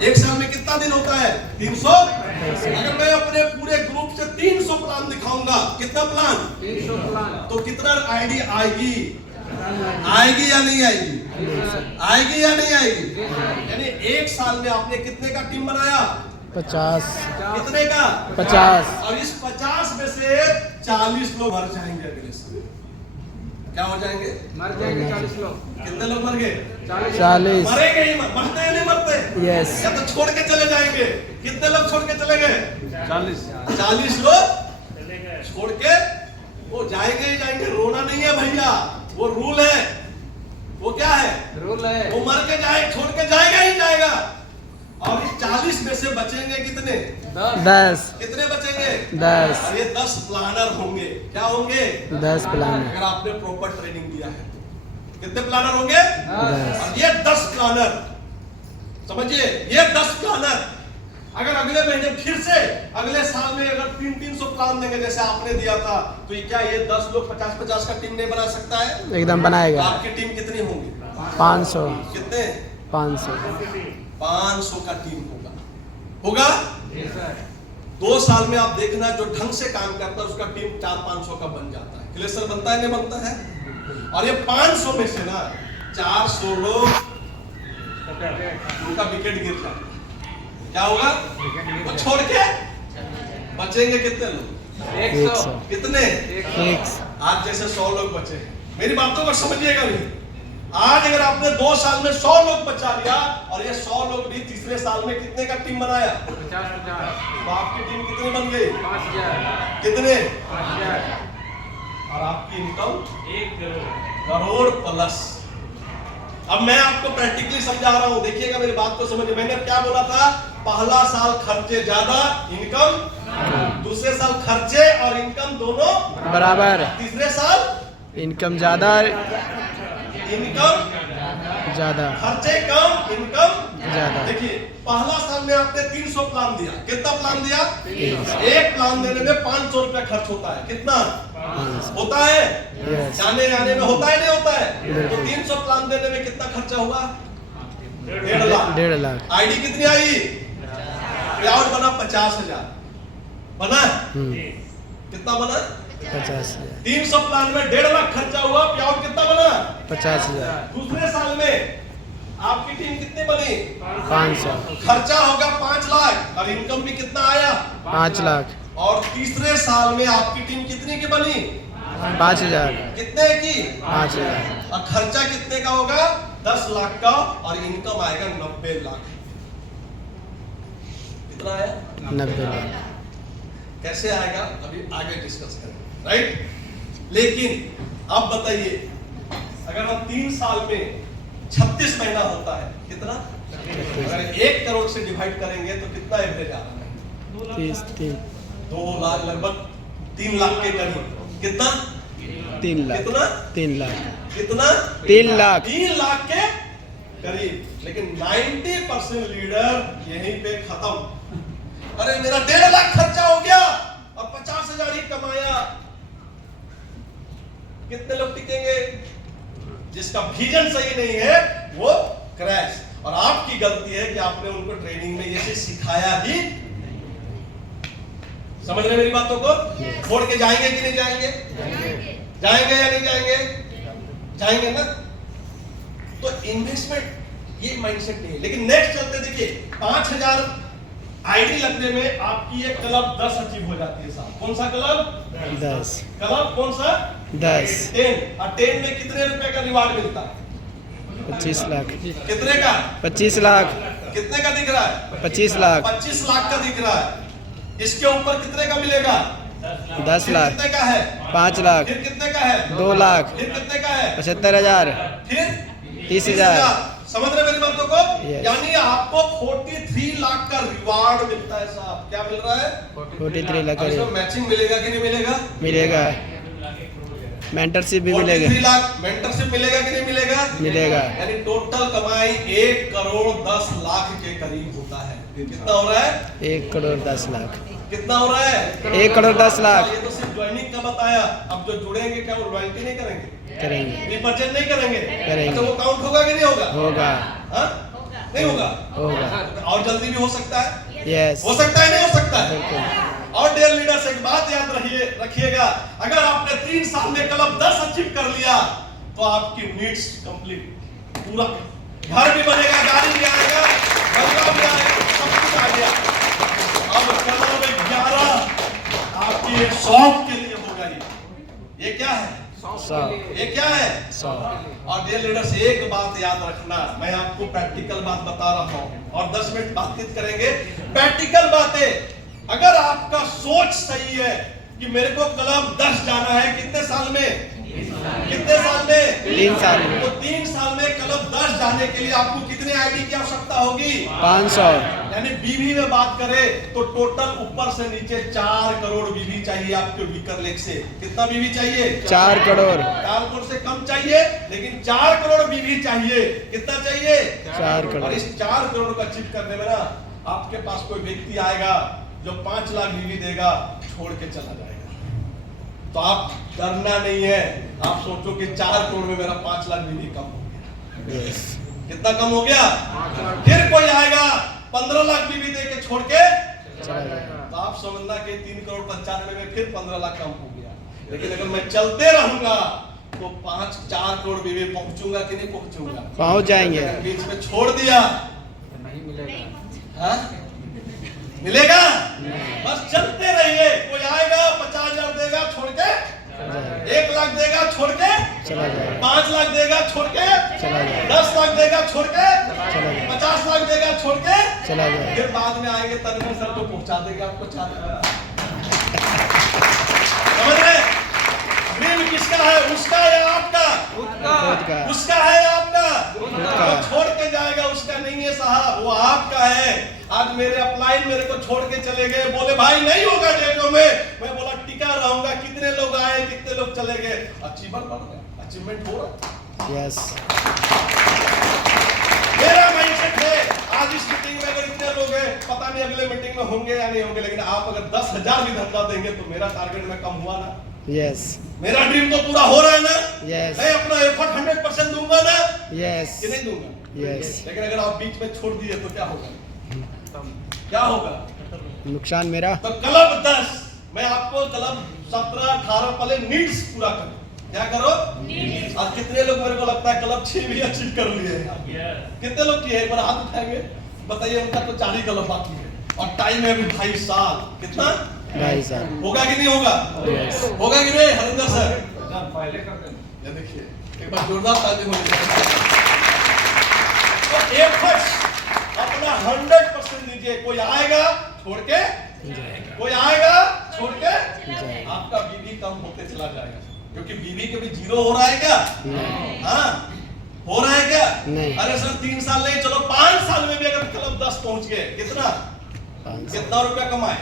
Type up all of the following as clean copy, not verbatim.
एक साल में कितना दिन होता है? 300। अगर मैं अपने पूरे ग्रुप से 300 प्लान दिखाऊंगा, कितना प्लान? 300 प्लान। तो कितना आईडी आएगी? आएगी या नहीं आएगी? आएगी या नहीं आएगी? यानी एक साल में आपने कितने का टीम बनाया? 50। कितने का? 50। और इस 50 में से 40 लोग मर जाएंगे अगले साल। क्या हो जाएंगे? मर जाएंगे 40 लोग। कितने लोग मर गए? 40। मरेंगे ही, मरते हैं नहीं मरते? यस। या तो छोड़ के चले जाएंगे। कितने लोग छोड़ के चले गए? 40 लोग छोड़ के वो जाएंगे ही जाएंगे। रोना नहीं है भैया, वो रूल है। वो क्या है? रूल है। वो मर के जाए, छोड़ के जाएगा ही जाएगा। और इस 40 में से बचेंगे कितने? 10। कितने बचेंगे? 10। और ये 10 प्लानर होंगे। क्या होंगे? 10 प्लान। अगर आपने प्रॉपर ट्रेनिंग दिया है। कितने प्लानर होंगे? 10। और ये 10 प्लानर, समझिए, ये 10 प्लानर अगर अगले महीने फिर से अगले साल में अगर 300 प्लान देंगे जैसे आपने दिया था, तो ये क्या ये 10 लोग 50-50 का टीम नहीं बना सकता है? एकदम बनाएगा। आपकी टीम कितनी होगी? 500। कितने? 500। 500 का टीम होगा। 2 साल में आप देखना जो ढंग से काम करता है उसका टीम 400-500 का बन जाता है। क्लेसर बनता है नहीं बनता है? और ये 500 में से ना 400 लोग उनका विकेट गिर जाता है। क्या होगा? वो छोड़ के बचेंगे कितने लोग? 100। कितने? 100। आज जैसे 100 लोग बचे। मेरी बातों को समझिएगा भी। आज अगर आपने 2 साल में 100 लोग बचा लिया और ये 100 लोग भी तीसरे साल में कितने का टीम बनाया? 50-50। तो आपकी टीम कितनी बन गई? 5000। कितने? 5000। और आपकी इनकम 1 करोड़ प्लस। अब मैं आपको प्रैक्टिकली समझा रहा हूं, देखिएगा मेरी बात को समझिए। मैंने क्या बोला था? पहला साल खर्चे ज्यादा, इनकम दूसरे साल खर्चे और इनकम दोनों बराबर। तीसरे साल इनकम ज़्यादा, इनकम ज़्यादा, खर्चे कम, इनकम ज़्यादा। देखिए पहला साल में आपने 300 प्लान दिया। कितना प्लान दिया? एक प्लान देने में 500 रुपया खर्च होता है। कितना होता है? जाने आने में होता है नहीं होता है? तो 300 प्लान देने में कितना खर्चा हुआ? 1.5 लाख। 1.5 लाख। आईडी कितनी आई? पेआउट बना 50,000 बना। कितना बना? 50,000। 300 प्लान में 1.5 लाख खर्चा हुआ, पेआउट कितना बना? 50,000। दूसरे साल में आपकी टीम कितनी बनी? 500। खर्चा होगा 5 लाख और इनकम भी कितना आया? 5 लाख। और तीसरे साल में आपकी टीम कितनी की बनी? 5,000। कितने की? 5,000। और खर्चा कितने का होगा? 10 लाख का और इनकम आएगा 90 लाख। कितना आया? 90 लाख। कैसे आएगा अभी आगे डिस्कस करेंगे, राइट? लेकिन अब बताइए अगर हम 3 साल में 36 महीना होता है, कितना? अगर 1 करोड़ से डिवाइड करेंगे तो कितना एवरेज आ रहा है? 30। 2 लाख, लगभग 3 लाख के करीब। कितना? 3 लाख। कितना? 3 लाख। कितना? 3 लाख। 3 लाख के करीब। लेकिन 90% लीडर यहीं पे खत्म। अरे मेरा 1.5 लाख खर्चा हो गया और 50,000 ही कमाया। कितने लोग टिकेंगे? जिसका विजन सही नहीं है वो क्रैश। और आपकी गलती है कि आपने उनको ट्रेनिंग में ये सिखाया ही। समझ रहे मेरी बातों को? छोड़ के जाएंगे कि नहीं जाएंगे? जाएंगे या नहीं जाएंगे? जाएंगे ना। तो इन्वेस्टमेंट ये माइंडसेट नहीं है। लेकिन नेक्स्ट चलते देखिए 5,000 आईडी लगने में आपकी एक क्लब 10 अचीव हो जाती है साहब। कौन सा क्लब? 10। क्लब कौन सा? 10। 10। और 10 में कितने रुपए का रिवार्ड मिलता है? 25 लाख। कितने का? 25 लाख। कितने का दिख रहा है? 25 लाख। 25 लाख का दिख रहा है। इसके ऊपर कितने का मिलेगा? 10 लाख। कितने का है? 5 लाख। फिर कितने का है? 2 लाख। फिर कितने का है? 75,000। फिर 30,000। समझ रहे मेरी बातों को? Yes. यानी आपको 43 लाख का रिवार्ड मिलता है साहब। क्या मिल रहा है? 43 लाख। अब इसमें मैचिंग मिलेगा कि नहीं मिलेगा? मिलेगा। मेंटरशिप भी 43 मिलेगा। लाख मेंटरशिप मिलेगा कि नहीं मिलेगा? मिलेगा। यानी टोटल कमाई 1 करोड़ 10 लाख के करीब होता है। कितना हो रहा है? 1 करोड़ 10 लाख। कितना हो रहा है? 1 करोड़ 10 लाख। ये तो सिर्फ ज्वाइनिंग का बताया। अब जो जुड़ेंगे क्या वो लॉयल्टी नहीं करेंगे? करेंगे। रिपर्चेज नहीं करेंगे? करेंगे। अच्छा वो काउंट होगा कि नहीं होगा? होगा। हाँ? नहीं होगा? होगा। और जल्दी भी हो सकता है, यस हो सकता है, नहीं हो सकता है। बिल्कुल और डियर लीडर्स, एक बात याद रखिएगा, अगर आपने 3 साल में क्लब 10 अचीव कर लिया तो आपकी नीड्स कंप्लीट, पूरा घर भी बनेगा, गाड़ी भी आएगा, बंगला भी आएगा, सब कुछ आ गया। अब क्लब 11 आपकी एक शौक के लिए होगा। ये क्या है? 100 ये क्या है? 100 और डियर लीडर्स, एक बात याद रखना, मैं आपको प्रैक्टिकल बात बता रहा हूं और 10 मिनट बातचीत करेंगे। प्रैक्टिकल बातें, अगर आपका सोच सही है कि मेरे को क्लब 10 जाना है, कितने साल में? कितने साल में? 3 साल में तो 3 साल में क्लब 10 जाने के लिए आपको कितने आईडी की आवश्यकता होगी? 500 यानी बीवी में बात करें तो टोटल ऊपर से नीचे 4 करोड़ बीवी चाहिए आपके वीकर लेग से। कितना बीवी चाहिए? 4 करोड़ 4 करोड़ से कम चाहिए, लेकिन 4 करोड़ बीवी चाहिए। कितना चाहिए? 4 और करोड़ इस 4 करोड़ को अचीव करने में ना, आपके पास कोई व्यक्ति आएगा जो 5 लाख बीवी देगा, छोड़ के चला जाएगा। तो आप डरना नहीं है, आप सोचो कि 4 करोड़ में मेरा 5 लाख बीवी कम हो गया। यस कितना कम हो गया? फिर कोई आएगा 15 लाख बीवी दे के छोड़ के, चला जाएगा तो आप समझना कि 3 करोड़ 95 में फिर 15 लाख कम हो गया। लेकिन अगर मैं चलते रहूंगा तो 4 करोड़ बीवी पहुंचूंगा कि नहीं पहुंचूंगा? पहुंच जाएंगे बीच में छोड़ दिया, नहीं मिलेगा। हाँ? मिलेगा? बस चलते रहिए। कोई आएगा 50,000 देगा, छोड़ के 1 लाख देगा, छोड़ के चला जाएगा 5 लाख देगा, छोड़ के चला जाएगा 10 लाख देगा, छोड़ के चला जाएगा 50 लाख देगा, छोड़ के चला जाएगा फिर बाद में आएंगे तनवीर सर तो पहुंचा देंगे आपको 4 लाख। समझ रहे? ड्रीम किसका है? उसका या आपका? खुद का उसका है या आपका? का। वो छोड़ के जाएगा, उसका नहीं है साहब, वो आपका है। आज मेरे अपलाइन मेरे को छोड़ के चले गए, बोले भाई नहीं होगा डेटो में। मैं बोला टिका रहूंगा। कितने लोग आए, कितने लोग चले गए? अचीवमेंट बढ़ गया, अचीवमेंट हो रहा। यस मेरा माइंडसेट है, आज इस मीटिंग में अगर इतने लोग हैं, पता नहीं अगले मीटिंग में होंगे या नहीं होंगे, लेकिन आप अगर 10,000 भी धंधा देंगे तो मेरा टारगेट में कम हुआ ना? यस मेरा ड्रीम तो पूरा हो रहा है ना? यस मैं अपना एफर्ट 100% दूंगा ना यस कि नहीं दूंगा? यस लेकिन अगर आप बीच में छोड़ दिए तो क्या होगा? क्या होगा? नुकसान मेरा तो क्लब 10, मैं आपको क्लब 17 18 पहले नीड्स पूरा करो। क्या करो? और कितने लोग मेरे को लगता है क्लब 6 भी अचीव कर लिए हैं? कितने लोग किए? एक बार हाथ उठाएंगे, बताइए। उनका तो 4 ही क्लब बाकी है और टाइम है अभी 2.5 साल। कितना? 2.5 साल होगा कि नहीं होगा? यस होगा कि नहीं हरिंदर सर? पहले कर देंगे। ये देखिए, एक बार जोरदार ताली होनी चाहिए। तो एफर्ट्स अपना 100% दीजिए। कोई आएगा छोड़ के, कोई आएगा छोड़ के, आपका बीवी कम होते चला जाएगा। क्योंकि बीवी के भी 0 हो रहा है क्या? हाँ, हो रहा है क्या? नहीं। अरे सर 3 साल नहीं, चलो 5 साल में भी अगर क्लब 10 पहुंच गए, कितना 500 कितना रुपया कमाए?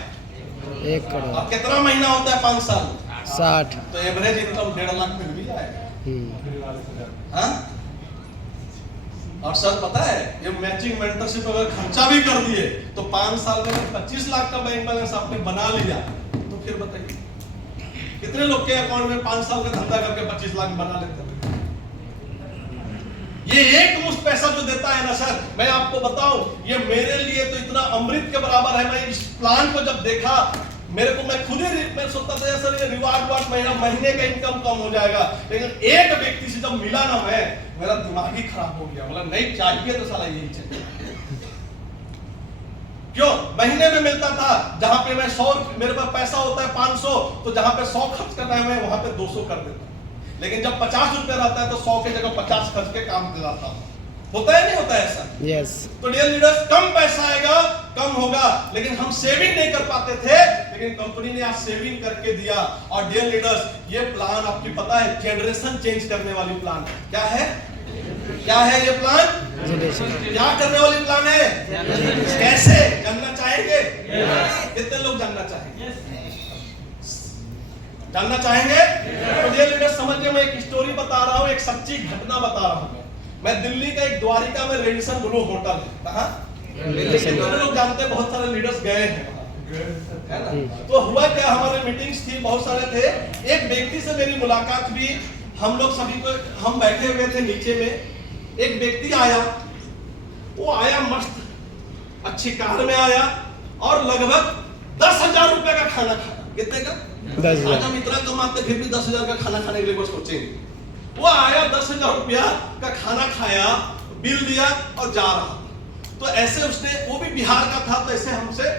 1 करोड़ अब कितना महीना होता है 5 साल? 60 तो एवरेज इनकम 1.5 लाख फिर भी आएगा। हाँ? और सर पता है, ये मैचिंग मेंटरशिप अगर खर्चा भी कर दिए तो 5 साल में 25 लाख का बैंक बैलेंस आपने बना लिया, तो फिर बताइए कितने लोग के अकाउंट में 5 साल का धंधा करके 25 लाख बना लेते हैं? ये एक मुश्त पैसा जो देता है ना सर, मैं आपको बताऊं, ये मेरे लिए तो इतना अमृत के बराबर है। मैं इस प्लान को जब देखा, मेरे को मैं खुद ही मैं सोचता था सर ये रिवार्ड महीने का इनकम कम हो जाएगा, लेकिन एक व्यक्ति से जब मिला ना, मैं मेरा दिमाग ही खराब हो गया। मतलब नहीं चाहिए तो साला यही चाहिए। क्यों? महीने में मिलता था, जहां पे मैं 100, मेरे पास पैसा होता है 500, तो जहां पे 100 खर्च करना है मैं वहां पे 200 कर देता। लेकिन जब 50 रुपया रहता है तो 100 की जगह 50 खर्च के काम दिलाता हूं। होता है नहीं होता है ऐसा? यस तो डियर लीडर्स, कम पैसा आएगा, कम होगा, लेकिन हम सेविंग नहीं कर पाते थे, लेकिन कंपनी ने आज सेविंग करके दिया। और डियर लीडर्स, ये प्लान आपकी पता है जनरेशन चेंज करने वाली प्लान है। क्या है? क्या है ये प्लान? क्या करने वाली प्लान है? कैसे? जानना चाहेंगे? कितने लोग जानना चाहेंगे? जानना चाहेंगे? तो डियर लीडर्स, समझिए, मैं एक स्टोरी बता रहा हूँ, एक सच्ची घटना बता रहा हूँ। मैं दिल्ली का एक द्वारिका में रेडिसन ब्लू होटल है। कहाँ? कितने लोग जानते हैं? बहुत सारे लीडर्स गए हैं, है ना? तो हुआ क्या, हमारे मीटिंग्स थी, बहुत सारे थे। एक व्यक्ति से मेरी मुलाकात हुई। हम लोग सभी को, हम बैठे हुए थे नीचे में, एक व्यक्ति आया। वो आया मस्त अच्छी कार में आया और लगभग 10,000 रुपए का खाना खाया। कितने का? 10,000। आज हम इतना कमाते फिर भी 10,000 का खाना खाने के लिए बस सोचेंगे। वो आया 10,000 रुपया का खाना खाया, बिल दिया और जा रहा। तो ऐसे उसने, वो भी बिहार का था, तो ऐसे हमसे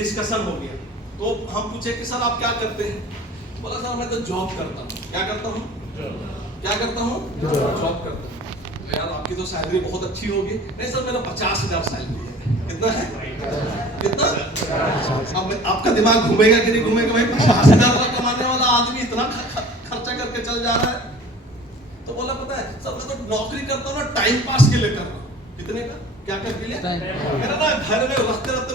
डिस्कशन हो गया। तो हम पूछे कि सर आप क्या करते हैं? बोला सर मैं तो जॉब करता हूँ। क्या करता हूँ? क्या करता हूँ? जॉब करता हूँ। यार आपकी तो सैलरी बहुत अच्छी होगी। नहीं सर मेरा 50,000 सैलरी है। कितना है? कितना? अब आपका दिमाग घूमेगा कि नहीं घूमेगा भाई? 50,000 का कमाने वाला आदमी इतना खर्चा करके चल जा रहा है। तो बोला पता है सर मैं तो नौकरी करता हूँ ना, टाइम पास के लिए कर रहा हूँ। कितने का? क्या कर के लिए? मेरा ना घर में रखते रखते